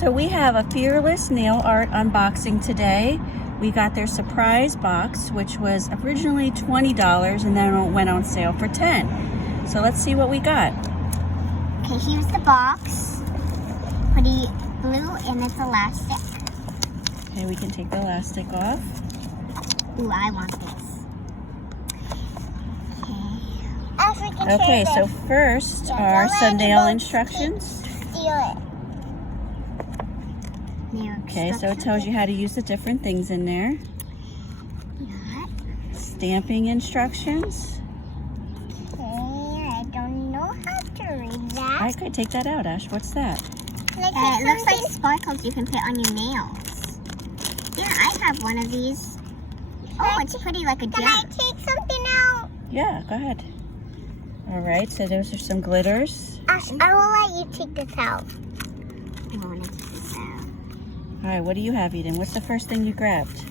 So we have a Fearless Nail Art unboxing today. We got their surprise box, which was originally $20 and then it went on sale for $10. So let's see what we got. Okay, here's the box. Pretty blue and it's elastic. Okay, we can take the elastic off. Ooh, I want this. Okay, so first are some nail instructions. Steal it. Okay, so it tells you how to use the different things in there. Stamping instructions. Okay, I don't know how to read that. I could take that out, Ash. What's that? It looks like sparkles you can put on your nails. Yeah, I have one of these. Oh, it's pretty like a gem. Can I take something out? Yeah, go ahead. All right, so those are some glitters. Ash, I will let you take this out. I want to take this out. All right, what do you have, Eden? What's the first thing you grabbed?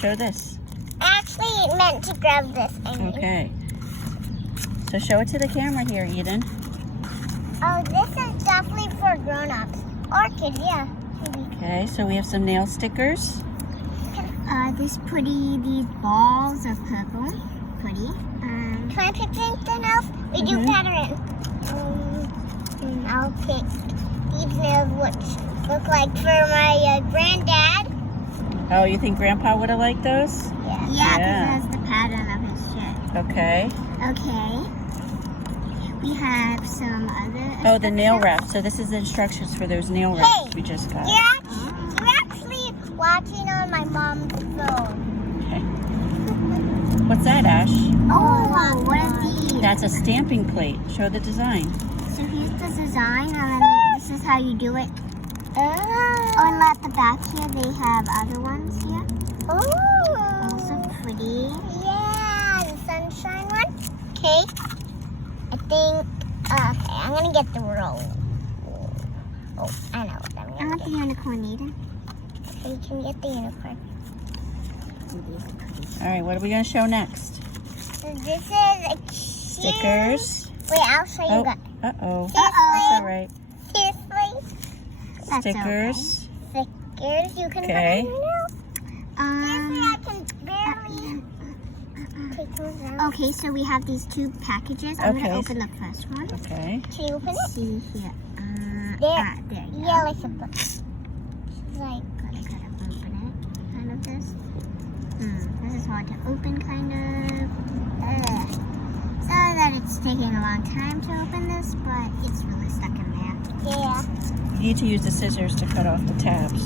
Show this. I actually meant to grab this. Okay. So show it to the camera here, Eden. Oh, this is definitely for grown-ups. Or kids, yeah. Okay, so we have some nail stickers. These balls are purple. Pretty. Can I pick something else? We do pattern. I'll pick these nails, which look like for my granddad. Oh, you think Grandpa would have liked those? Yeah, because that's the pattern of his shirt. Okay. Okay. We have some other... Oh, the nail wrap. So this is the instructions for those nail wraps we just got. You're actually watching on my mom's phone. Okay. What's that, Ash? Oh, what are these? That's a stamping plate. Show the design. So here's the design, and then this is how you do it. Oh, and at the back here, they have other ones here. Oh, also pretty. Yeah, the sunshine one. Okay. I think, okay, I'm gonna get the roll. Oh, I know what I'm gonna get. I want the unicorn, Eden. Okay, you can get the unicorn. All right, what are we going to show next? So this is a cute... Stickers. Wait, I'll show you guys. Uh-oh. Seriously? That's all right. Seriously? That's Stickers. okay. Stickers you can Okay. put on your nails. Seriously, I can barely take those out. Okay, so we have these two packages. I'm going to open the first one. Okay. Can you open it? See here. There you go. Yeah, like a book. Like, gotta kind of open it. Kind of this. This is hard to open, kind of. Sorry that it's taking a long time to open this, but it's really stuck in there. Yeah. You need to use the scissors to cut off the tabs.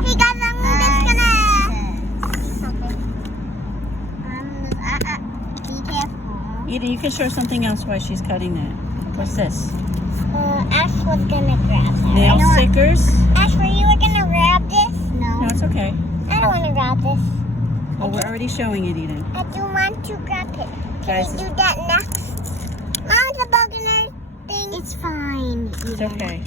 Hey guys, I'm just gonna... Be careful. Eden, you can show something else while she's cutting that. What's this? Ash was gonna grab that. Nail stickers? Ash, were you gonna grab this? No, it's okay. I don't want to grab this. Well, we're already showing it, Eden. I do want to grab it. Can Guys, we do that next? Mom's a bug in her thing. It's fine. It's okay.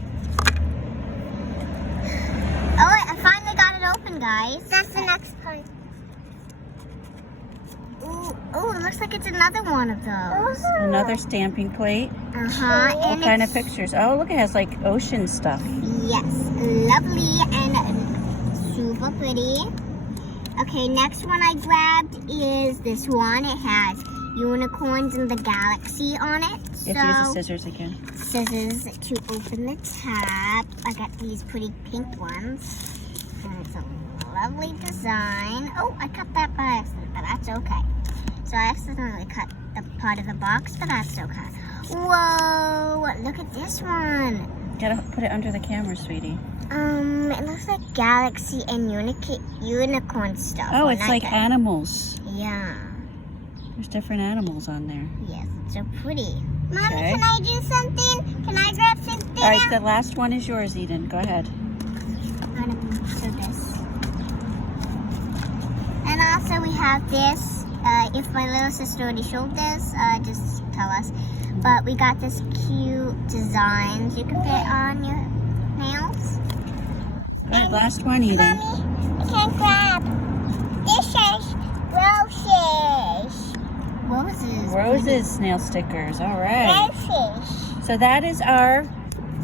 Oh, wait, I finally got it open, guys. That's the next part. Ooh, it looks like it's another one of those. Another stamping plate. What kind of pictures? Oh, look, it has like ocean stuff. Yes, lovely and super pretty. Okay, next one I grabbed is this one. It has unicorns in the galaxy on it. You have to use the scissors again. Scissors to open the tab. I got these pretty pink ones. And it's a lovely design. Oh, I cut that by accident, but that's okay. So I accidentally cut the part of the box, but that's okay. Whoa, look at this one. You gotta put it under the camera, sweetie. It looks like galaxy and unicorn stuff. Oh, it's like animals. Yeah. There's different animals on there. Yes, it's so pretty. Mommy, Okay. can I do something? Can I grab something? All right, the last one is yours, Eden. Go ahead. I'm gonna show this. And also we have this. If my little sister already showed this, just tell us. But we got this cute designs you can put on your nails. All right, last one, Eden. Mommy, I can't grab. This says roses. Roses. Roses nail stickers. All right. Roses. So that is our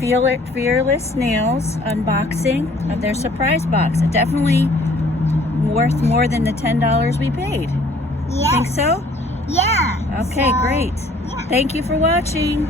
Fearless Nails unboxing of their surprise box. Definitely worth more than the $10 we paid. Yes. Think so? Yeah. Okay, So, great. yeah. Thank you for watching.